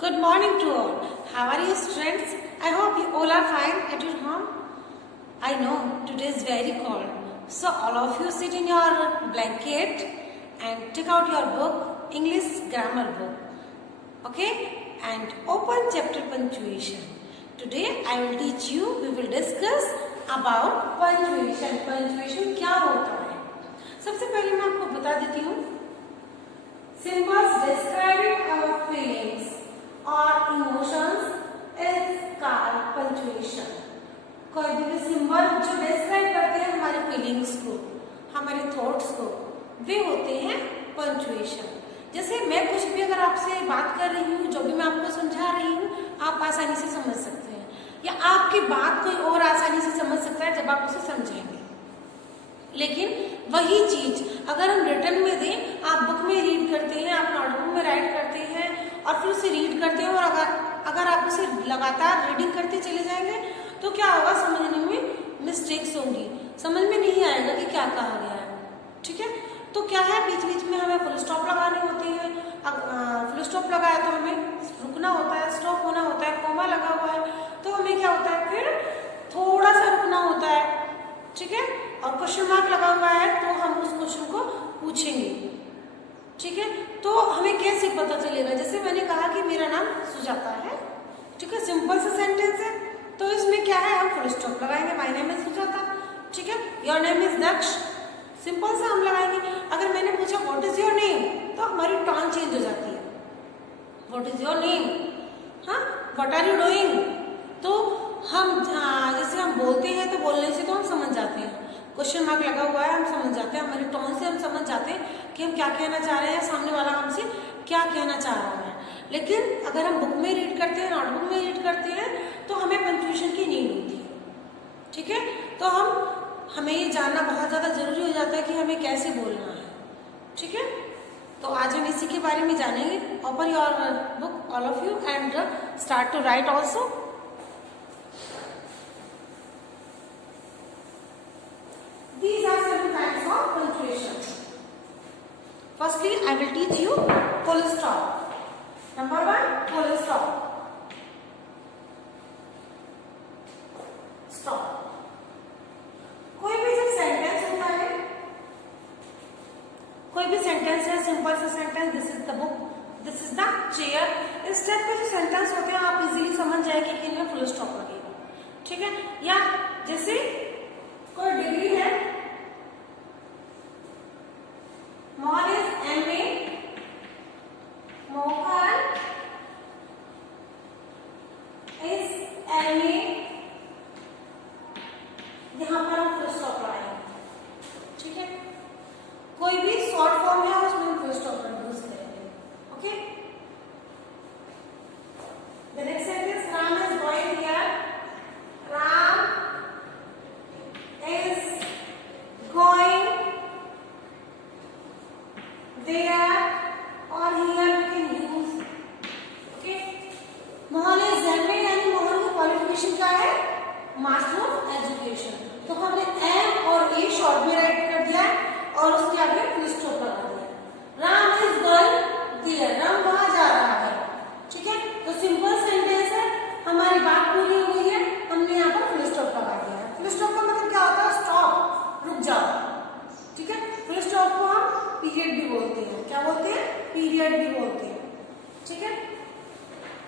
Good morning to all. How are you, students? I hope you all are fine at your home. I know today is very cold, so all of you sit in your blanket and take out your book, English grammar book. Okay? And open chapter punctuation. Today I will teach you, we will discuss about punctuation. Punctuation क्या होता है? सबसे पहले मैं आपको बता देती हूँ. Symbols describing our feelings or emotions is called punctuation. कोई भी सिंबल जो डिस्क्राइब करते हैं हमारे फीलिंग्स को, हमारे थॉट्स को, वे होते हैं पंचुएशन. जैसे मैं कुछ भी अगर आपसे बात कर रही हूँ, जो भी मैं आपको समझा रही हूँ, आप आसानी से समझ सकते हैं, या आपकी बात कोई और आसानी से समझ सकता है जब आप उसे समझेंगे. लेकिन वही चीज अगर हम रिटर्न में दें, आप बुक में रीड करते हैं, आप नोटबुक में राइट करते हैं और फिर उसे रीड करते हैं, और अगर आप उसे लगातार रीडिंग करते चले जाएंगे तो क्या होगा, समझने में मिस्टेक्स होंगी, समझ में नहीं आएगा कि क्या कहा गया है. ठीक है, तो क्या है, बीच बीच में हमें फुल स्टॉप लगाने होते हैं. फुल स्टॉप लगाया तो हमें रुकना होता है, स्टॉप होना होता है. कोमा लगा हुआ है तो हमें क्या होता है, फिर थोड़ा सा रुकना होता है. ठीक है, और क्वेश्चन मार्क लगा हुआ है तो हम उस क्वेश्चन को पूछेंगे. ठीक है, तो हमें कैसे पता चलेगा, जैसे मैंने कहा कि मेरा नाम सुजाता है. ठीक है, सिंपल सा सेंटेंस है, तो इसमें क्या है, हम फुल स्टॉप लगाएंगे. My name is Sujata. ठीक है, your name is Daksh. Simple सा हम लगाएंगे. अगर मैंने पूछा व्हाट इज योर नेम, तो हमारी टोन चेंज हो जाती है. व्हाट इज योर नेम, हाँ, व्हाट आर यू डूइंग. तो हम जैसे हम बोलते हैं तो बोलने से तो हम समझ जाते हैं. क्वेश्चन मार्क लगा हुआ है, हम समझ जाते हैं, हमारी टोन से हम समझ जाते हैं कि हम क्या कहना चाह रहे हैं, सामने वाला हमसे क्या कहना चाह रहा है. लेकिन अगर हम बुक में रीड करते हैं, नोटबुक में रीड करते हैं, तो हमें पंक्चुएशन की नीड होती है. ठीक है, तो हमें ये जानना बहुत ज़्यादा जरूरी हो जाता है कि हमें कैसे बोलना है. ठीक है, तो आज हम इसी के बारे में जानेंगे. Open your book all of you and start to write also. These are certain types of punctuation. Firstly, I will teach you full stop. Number one, full stop. Stop. कोई भी जब सेंटेंस होता है, कोई भी सेंटेंस है, simple सा sentence, this is the book, this is the chair, इस टाइप के जो सेंटेंस होते हैं आप इजीली समझ जाएंगे कि इनमें फुल स्टॉप लगेगा. ठीक है, या जैसे कोई डिग्री है, Mohan is MA, Mohan is MA, यहां पर हम फुल स्टॉप लगाएंगे. ठीक है, कोई भी शॉर्ट फॉर्म है उसमें हम फुल स्टॉप यूज करेंगे. Okay, the next sentence, Ram is going here, Ram is going there, or here we can use. Okay, Mohan is MA, यानी मोहन की क्वालिफिकेशन क्या है, मास्टर ऑफ एजुकेशन. तो हमने M और A शॉर्ट में राइट कर दिया और उसके आगे फुल स्टॉप लगा दिया. Ram is going there, Ram वहां जा रहा है. ठीक है, तो सिंपल सेंटेंस है, हमारी बात पूरी हो गई है, हमने यहाँ पर फुल स्टॉप लगा दिया है. फुल स्टॉप का मतलब क्या होता है, स्टॉप, रुक जाओ. ठीक है, फुल स्टॉप को हम पीरियड भी बोलते हैं. क्या बोलते हैं, पीरियड भी बोलते हैं. ठीक है,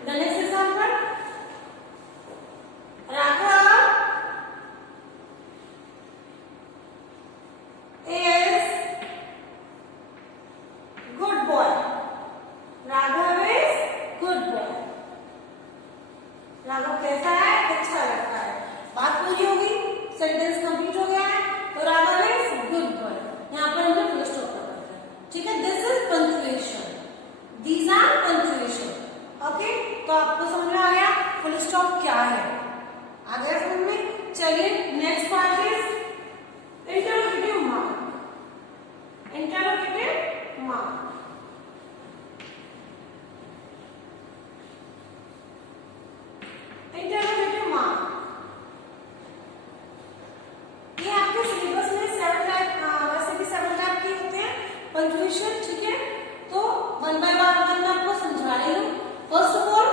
the next example, Raghav is good boy. Raghav is good boy. Raghav कैसा है, अच्छा लगता है. बात पूरी हो गई, सेंटेंस कंप्लीट हो गया है, तो राघव इज गुड बॉय. यहाँ पर हमने फुल स्टॉप लगा दिया. ठीक है, this is punctuation, these are punctuation. Okay, तो आपको समझ में आ गया फुल स्टॉप क्या है, आ गया समझ में. चलिए next part is interrogative mark. Interrogative mark, interrogative mark ये आपके सिलेबस में 7 टाइप, वैसे भी 7 टाइप के होते हैं पंक्चुएशन. ठीक है, तो वन बाय वन मैं आपको समझा रही हूँ. फर्स्ट ऑफ ऑल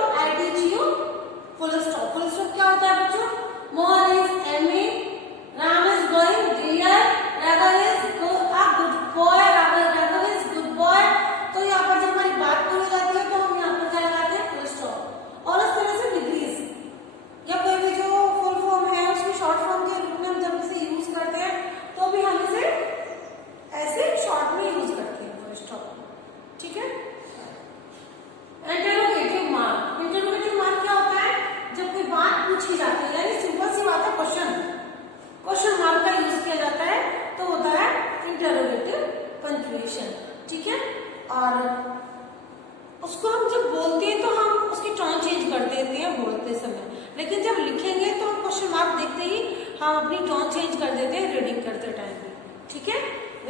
कर देते हैं बोलते समय, लेकिन जब लिखेंगे तो क्वेश्चन मार्क देखते ही हम अपनी टोन चेंज कर देते हैं रीडिंग करते टाइम पे। ठीक है,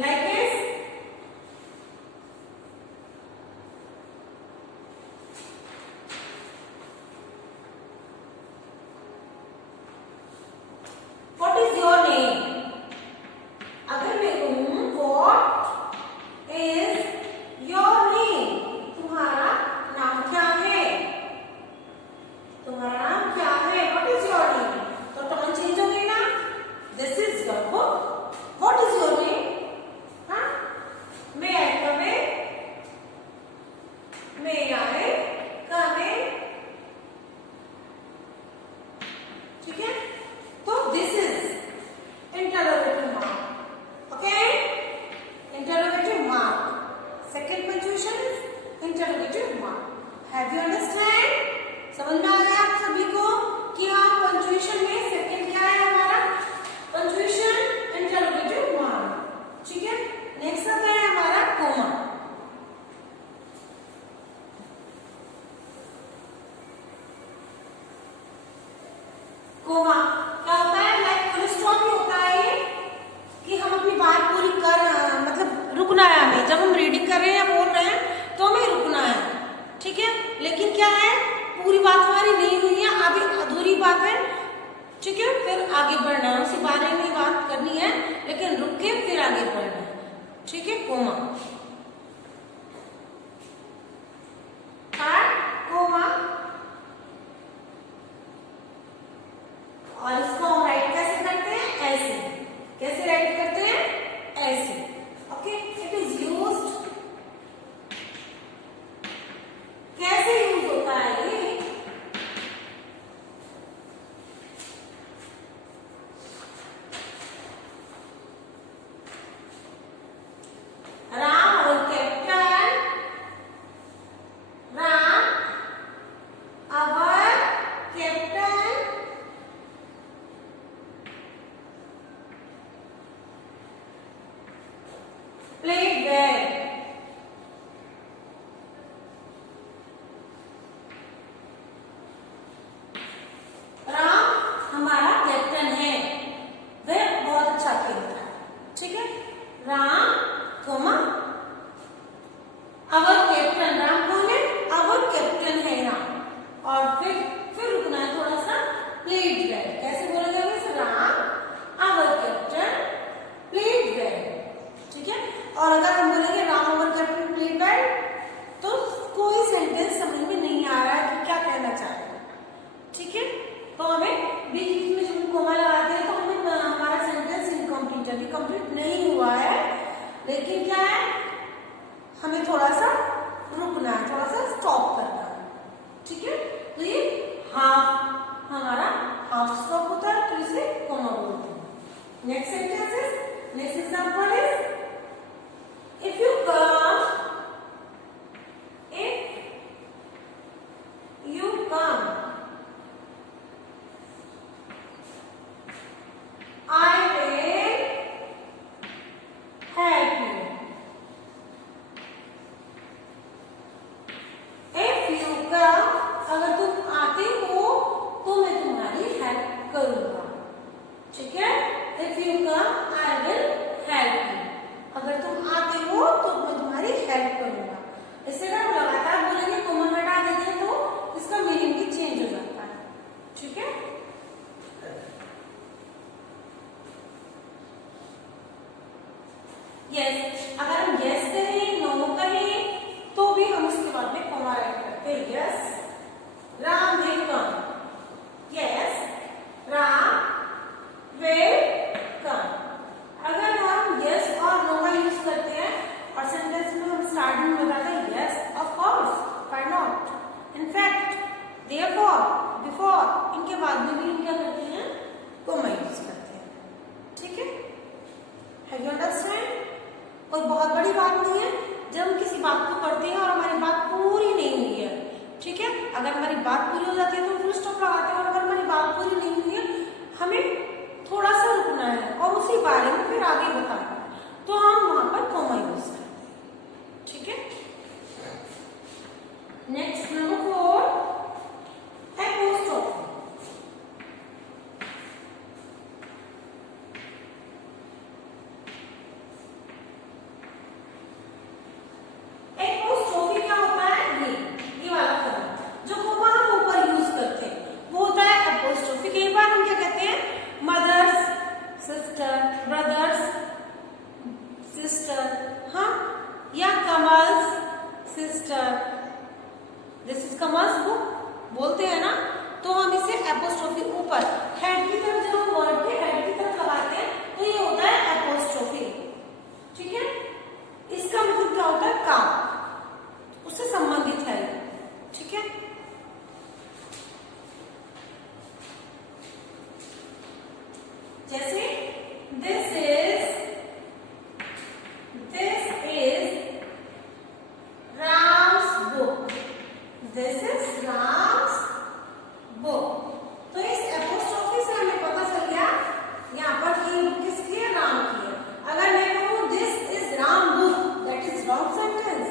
like is what is your name. अगर मैं कहूं व्हाट इज योर नेम, तुम्हारा नाम क्या है, तुम्हारा नाम क्या है, व्हाट इज योर नेम, तो टोन चेंज हो गई ना। This is your book, what is your name. हाँ, मे आई कम इन, मे आई कम इन। ठीक है, तो this is interrogative mark. Okay, interrogative mark. Second punctuation is interrogative mark. Have you understand? समझ में आ गया आप सभी को कि हाँ पंक्चुएशन में सेकंड क्या है हमारा, पंक्चुएशन इंटरोगेटिव मार्क। ठीक है, नेक्स्ट आता है हमारा कोमा। कोमा क्या होता है, लाइक फुल स्टॉप ही होता है ये, कि हम अपनी बात पूरी कर मतलब रुकना है हमें, जब हम रीडिंग कर रहे हैं या बोल रहे हैं तो हमें रुकना है। ठीक है, लेकिन क्या है पूरी बात हमारी नहीं हुई है, अभी अधूरी बात है। ठीक है, फिर आगे बढ़ना है, उसी बारे में बात करनी है लेकिन रुक के फिर आगे बढ़ना है। ठीक है, कोमा, कोमा। और इसको हम राइट कैसे करते हैं, ऐसे। कैसे राइट करते हैं, ऐसे। ओके, इट इज यूज्ड, कैसे यूज होता है ये, राम और कैप्टन, राम अवर कैप्टन played well. राम हमारा कैप्टन है, वह बहुत अच्छा खेलता है। ठीक है, राम कोमा अवर कैप्टन, राम कौन है, अवर कैप्टन है राम। और फिर रुकना है थोड़ा सा, प्लेड वेल। कैसे बोलेंगे इस, राम अवर कैप्टन प्लेड वेल। ठीक है, और अगर हम बोलेंगे राम अवर कैप्टन प्लेड वेल तो कोई सेंटेंस समझ में नहीं आ रहा है कि क्या कहना चाह रहे हैं। ठीक है, तो हमें बीच में जब कोमा लगाते हैं तो हमें हमारा सेंटेंस इनकम्प्लीट है, कंप्लीट नहीं हुआ है, लेकिन क्या है हमें थोड़ा सा रुकना है, थोड़ा सा स्टॉप करना है। ठीक है, तो ये हाफ हमारा हाफ स्टॉप होता है, तो इसे कोमा बोलते हैं। Next sentence is, next example is, if you come, I will help you. If you come, अगर तुम आते हो तो मैं तुम्हारी हेल्प करूंगा। ठीक है, if you come, I will help you. अगर तुम आते हो तो मैं तुम्हारी हेल्प करूंगा। इससे अगर हम लगातार बोलेंगे, कोमा हटा देते हैं तो इसका मीनिंग भी चेंज हो जाता है। ठीक है, यस, अगर हम यस कहें, नो कहें तो भी हम उसके बाद में कोमा ऐड करते हैं। Yes, Ram will come, yes Ram will come. अगर हम यस और नो का यूज करते हैं और सेंटेंस में हम स्टार्टिंग में लगाते हैं yes of course, why not, in fact, therefore, before, इनके बाद में भी क्या करते हैं, कोमा यूज करते हैं। ठीक है, हैव यू अंडरस्टैंड? कोई बहुत बड़ी बात नहीं है जब हम किसी बात को करते हैं और हमारी बात पूरी नहीं हुई है। ठीक है, अगर हमारी बात पूरी हो जाती है तो फुल स्टॉप लगाते हैं, और अगर हमारी बात पूरी नहीं हुई है हमें थोड़ा सा रुकना है और उसी बारे में फिर आगे बताना है, तो हम वहां पर कोमा यूज करते हैं। ठीक है, नेक्स्ट नंबर 4, समर्स बुक बोलते हैं ना, तो हम इसे एपोस्ट्रोफी ऊपर हेड की तरफ, जब हम वर्ड के हेड की तरफ लगाते हैं तो ये होता है एपोस्ट्रोफी। ठीक है, इसका मतलब क्या होता है? का, उससे संबंधित है। ठीक है, जैसे this is Ram's book, this is Ram's book. तो इस एपोस्ट्रोफी से हमें पता चल गया यहाँ पर कि बुक किसकी है? राम की है। अगर मैं कहूँ this is Ram book, that is wrong sentence.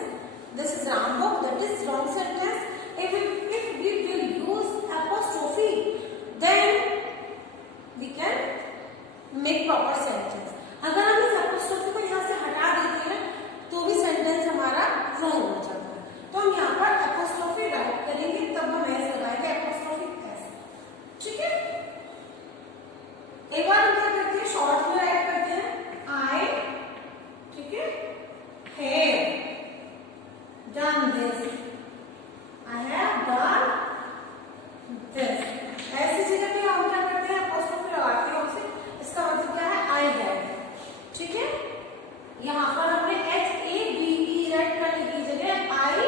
This is Ram book, that is wrong sentence. If we will use apostrophe, then we can make proper sentence. अगर हम इस apostrophe को यहाँ से हटा देते हैं तो भी सेंटेंस हमारा wrong हो जाता है। तो हम यहाँ पर apostrophe राइट करेंगे, तब हम ऐसे लगाएंगे apostrophe ऐसे। ठीक है, एक बार हम क्या करते हैं, शॉर्ट में राइट करते हैं I, ठीक है, have done this, I have done this। ऐसी जगह पे हम क्या करते हैं? एपोस्ट्रोफी लगाते हैं उसे। इसका मतलब क्या है? I have। ठीक है, यहाँ पर हमने HAVE राइट करने की जगह I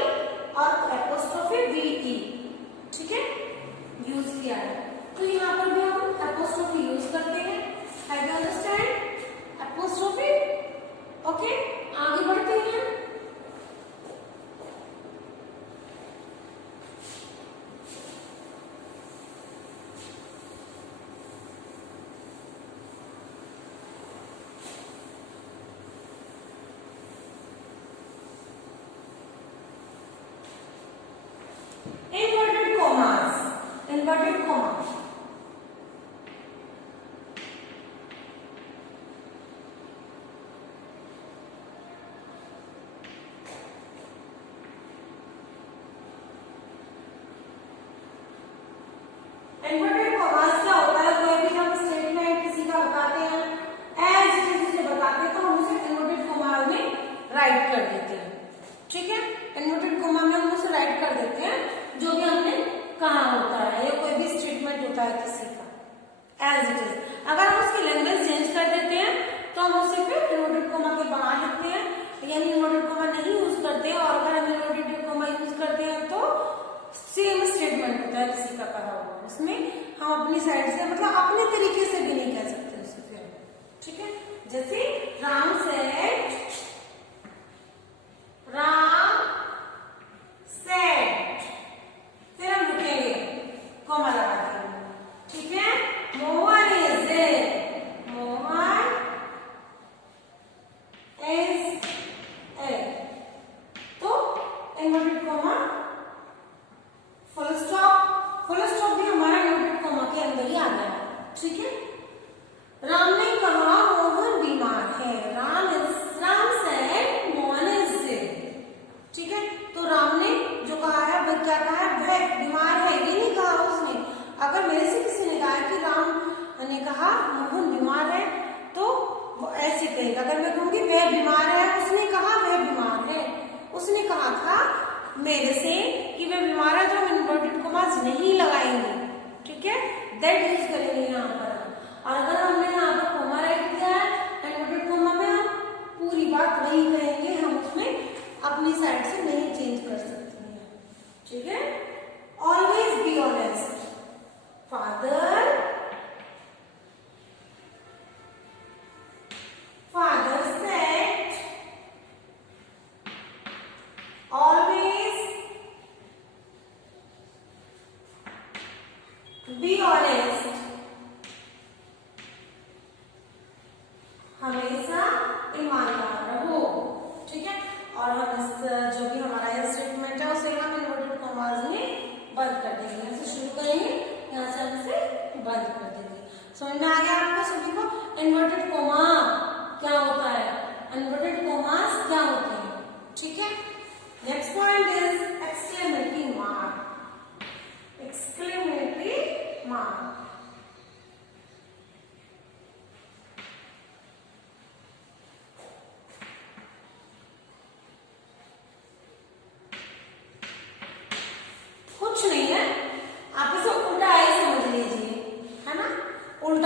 और एपोस्ट्रोफी VE, ठीक है, यूज किया है। तो यहाँ पर भी हम एपोस्ट्रोफी यूज करते हैं। Have you understand? Apostrophe. Okay, आगे बढ़ते हैं। Inverted commas, inverted commas। Inverted commas क्या होता है? कोई भी हम स्टेटमेंट किसी का बताते हैं, एज इट इज उसे बताते हैं, तो हम उसे इन्वर्टेड कॉमा में राइट कर देते हैं। ठीक है, इन्वर्टेड कॉमा में हम उसे राइट कर देते हैं जो भी हमने कहा होता है, या कोई भी स्टेटमेंट होता है किसी का, एज इट इज। अगर हम उसकी लैंग्वेज चेंज कर देते हैं तो हम उसे फिर इन्वर्टेड कॉमा के बना देते हैं, यानी इन्वर्टेड कॉमा नहीं यूज करते हैं। और अगर हम इन्वर्टेड कॉमा यूज करते हैं तो सेम स्टेटमेंट होता है किसी का कहा हुआ, उसमें हम अपनी साइड से, मतलब अपने तरीके से भी नहीं कह सकते उसे फिर। ठीक है, जैसे राम सेड, राम सेड, फिर हम रुकेंगे, कॉमा लगा देंगे। ठीक है, Mohan is a, Mohan is a, तो इन्वर्टेड कॉमा, फुल स्टॉप भी हमारा इन्वर्टेड कॉमा के अंदर ही आ गया है। ठीक है, राम ने कहा मोहन बीमार है, Ram said Mohan is sick. ठीक है, तो राम ने जो कहा है वह क्या कहा है? वह बीमार है, ये नहीं कहा उसने। अगर मेरे से किसी ने कहा कि राम ने कहा मोहन बीमार है, तो वो ऐसे कहेगा। अगर मैं कहूंगी वह बीमार है, उसने कहा वह बीमार है, उसने कहा था मेरे से कि वह बीमार है, तो हम इन्वर्टेड कॉमास नहीं लगाएंगे। ठीक है, दैट यूज करेंगे यहाँ पर। और अगर हमने यहाँ पर कॉमा राइट किया है इन्वर्टेड कॉमा में, हम पूरी बात वही कहेंगे, हम उसमें अपनी साइड से नहीं चेंज कर सकते हैं। ठीक है, always be honest, father said always be honest, हमेशा ईमानदार रहो। ठीक है, और हम इस जो भी हमारा स्टेटमेंट है उसे हम इन्वर्टेड कॉमास में बंद कर देंगे। यहाँ से शुरू करेंगे, यहाँ से हम इसे बंद कर देंगे। समझ में आ गया आपको सभी को? इन्वर्टेड कॉमा क्या होता है, इन्वर्टेड कॉमास क्या होते हैं। ठीक है, next point is exclamatory mark. Exclamatory mark,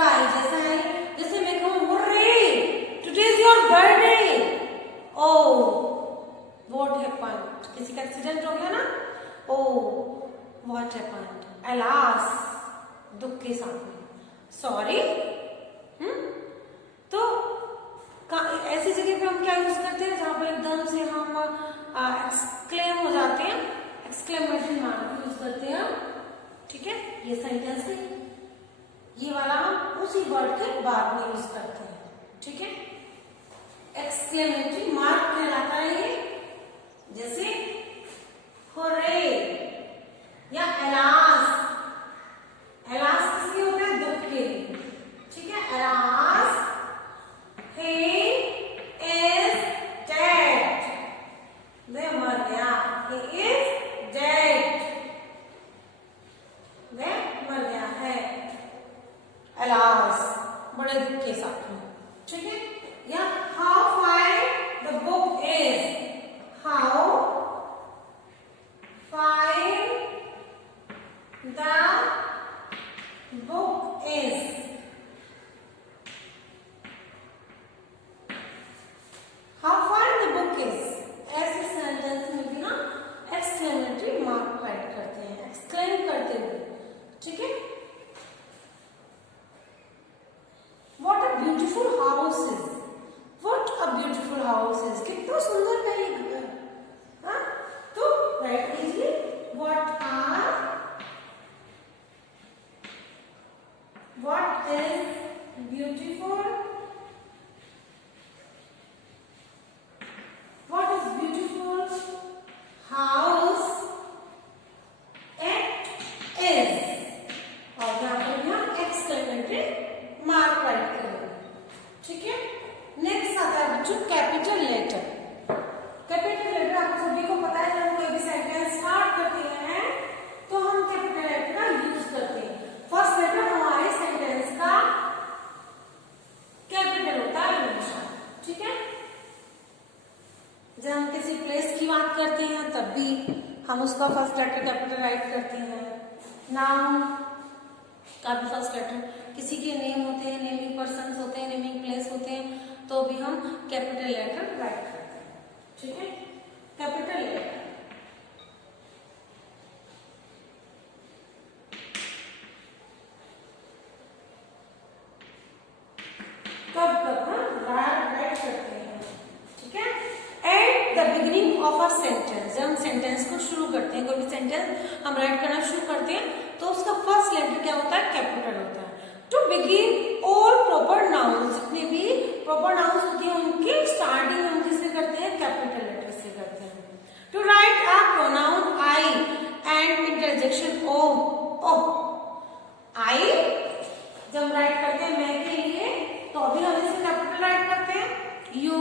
I जैसा है, जैसे मैं कहूँ hurray today is your birthday, oh what happened, किसी का एक्सीडेंट हो गया ना, ओह व्हाट हैपेंड, अलास दुख के साथ में, सॉरी। तो ऐसी जगह पे हम क्या यूज करते हैं जहां पर एकदम से हम एक्सक्लेम हो जाते हैं, एक्सक्लेमेटरी मार्क यूज करते हैं, ठीक है। ये सेंटेंस है, ये वाला हम उसी वर्ड के बाद में यूज करते हैं, ठीक है। एक्सक्लेमेटरी मार्क कहलाता है ये, जैसे हुर्रे या एलास, एलास किसके होता है, दुख के लिए, ठीक है। एलास he is dead, वह मर गया, he is dead, वह मर गया है, एलास बड़े दुख के साथ में, ठीक है। या how fine the book is, how fine the book is, how fine the book is, ऐसे सेंटेंस में भी ना एक्सक्लेमेटरी मार्क राइट करते हैं, एक्सक्लेम करते हुए, ठीक है। What a beautiful house is, what a beautiful house is, कितना सुंदर है ये घर, हाँ। तो राइट कीजिए what is beautiful, what is beautiful house it is, और यहाँ पर हम एक्सक्लेमेटरी मार्क राइट करेंगे, ठीक है। नेक्स्ट आता है बच्चों कैपिटल लेटर। कैपिटल लेटर आप सभी को पता है, जब कोई भी सेंटेंस स्टार्ट करते हैं तो हम कैपिटल लेटर का यूज करते हैं। फर्स्ट लेटर हमारे सेंटेंस का कैपिटल होता है हमेशा, ठीक है। जब हम किसी प्लेस की बात करते हैं तब भी हम उसका फर्स्ट लेटर कैपिटल राइट करते हैं। नाउन का भी फर्स्ट लेटर, किसी के नेम होते हैं, नेमिंग पर्सन्स होते हैं, नेमिंग प्लेस होते हैं, तो भी हम कैपिटल लेटर राइट करते हैं, ठीक है। कैपिटल लेटर कब कब हम राइट करते हैं, ठीक है। At the beginning of a sentence, जब हम सेंटेंस को शुरू करते हैं, कोई भी सेंटेंस हम राइट करना शुरू करते हैं तो उसका फर्स्ट लेटर क्या होता है, कैपिटल होता है। To begin all proper nouns, जितने भी प्रॉपर नाउन्स होती हैं उनकी स्टार्टिंग हम किससे करते हैं, कैपिटल लेटर से करते हैं। To write a pronoun I and interjection O, O I जब राइट करते हैं मैं के लिए तो अभी हम इसे कैपिटल राइट करते हैं। यू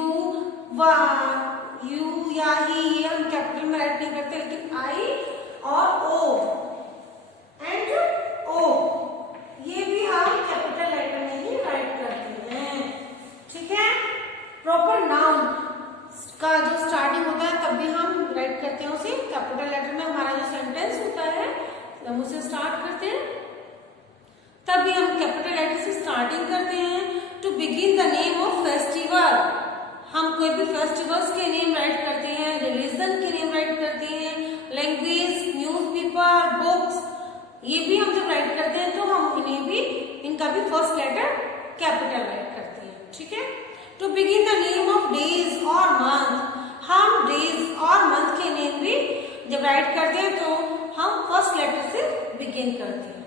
वा यू या ही, ये हम कैपिटल में राइट नहीं करते, लेकिन आई और ओ एंड ओ ये भी हम कैपिटल लेटर में ही राइट करते हैं, ठीक है। प्रॉपर नाउन का जो स्टार्टिंग होता है तब भी हम राइट करते हैं उसे कैपिटल लेटर में। हमारा जो सेंटेंस होता है हम उसे स्टार्ट करते हैं तब भी हम कैपिटल लेटर से स्टार्टिंग करते हैं। To begin the name of festival, हम कोई भी फेस्टिवल्स के नेम राइट करते हैं, रिलीजन के नेम राइट करते हैं, लैंग्वेज, न्यूज़पेपर, बुक्स, ये भी हम जब राइट करते हैं तो हम इन्हें भी, इनका भी फर्स्ट लेटर कैपिटल राइट करते हैं, ठीक है। To begin the name of days और मंथ, हम डेज और मंथ के नेम भी जब राइट करते हैं तो हम फर्स्ट लेटर से बिगिन करते हैं।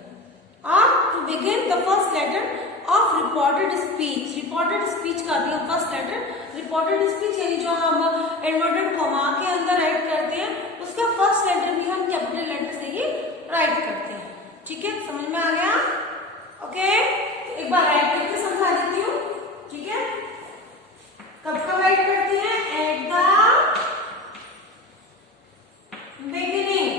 और to begin the first letter of reported speech, reported speech का भी हम फर्स्ट लेटर, रिपोर्टेड स्पीच यानी जो हम इन्वर्टेड कॉमा के अंदर राइट करते हैं उसका फर्स्ट लेटर भी हम कैपिटल लेटर से ही राइट करते हैं, ठीक है। समझ में आ गया? ओके, एक बार राइट करके समझा देती हूँ, ठीक है। कब कब राइट करते हैं, at the beginning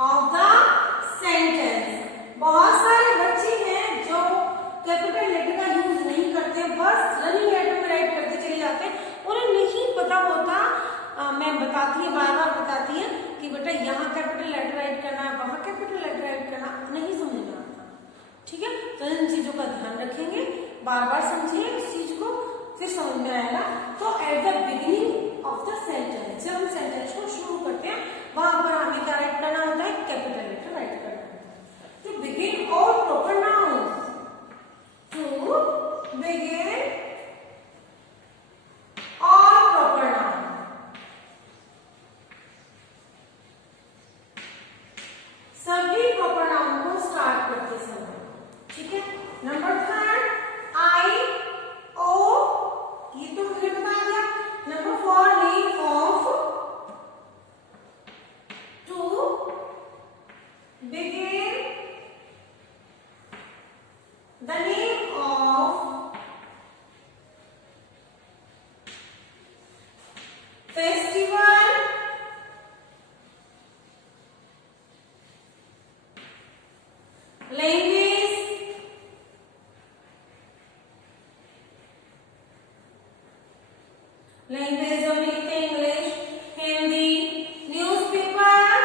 of the sentence. बहुत सारे बच्चे हैं जो कैपिटल लेटर का यूज नहीं करते, बस रनिंग लेटर में राइट करते चले जाते हैं, उन्हें नहीं पता होता बार बार समझिए इस चीज को, फिर समझ में आएगा। तो at the beginning of the sentence, जब हम सेंटेंस को शुरू करते हैं वहां पर हमें क्या राइट करना होता है, कैपिटल लेटर राइट करना होता है। To begin all proper nouns, to begin all proper noun, सभी प्रॉपर नाउन को स्टार्ट करते समय, ठीक है। नंबर थर्ड, आई ओ, ये तो हमने बता दिया। Number four, name of, to begin the name of festival, language, language में लिखते हैं इंग्लिश, हिंदी, न्यूज़पेपर,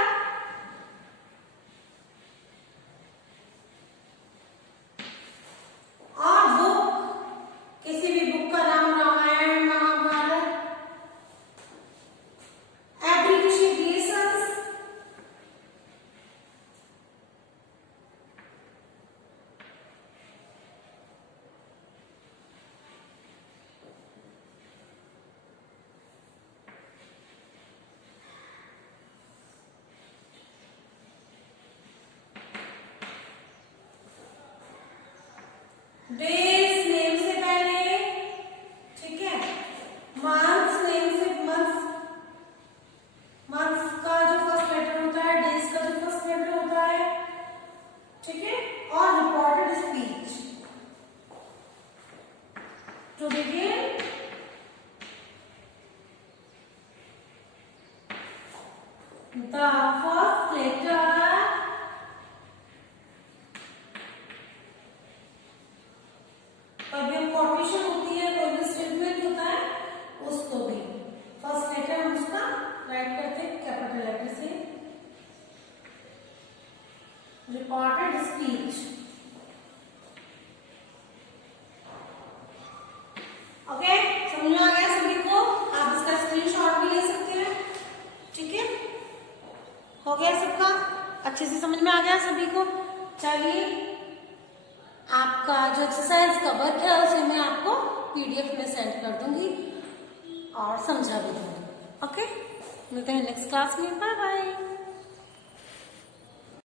और बुक, किसी भी बुक का नाम, Ramayan, Mahabharat, abbreviations, days name से पहले, ठीक है। मंथ्स नेम से, मंथ्स का जो फर्स्ट लेटर होता है, डेज का जो फर्स्ट लेटर होता है, ठीक है। और reported speech, to begin the first letter कभी हम कॉर्पोरेशन होती है, कोई भी स्टेटमेंट होता है, उसको भी फर्स्ट लेटर हम उसका राइट करते हैं कैपिटल लेटर से। रिपोर्टेड स्पीच, ओके, समझ में आ गया सभी को? आप इसका स्क्रीनशॉट भी ले सकते हैं, ठीक है। हो गया सबका, अच्छे से समझ में आ गया सभी को? चलिए, आपका जो एक्सरसाइज का वर्क है उसे मैं आपको पीडीएफ में सेंड कर दूंगी और समझा भी दूंगी। ओके, मिलते हैं नेक्स्ट क्लास में। Bye bye.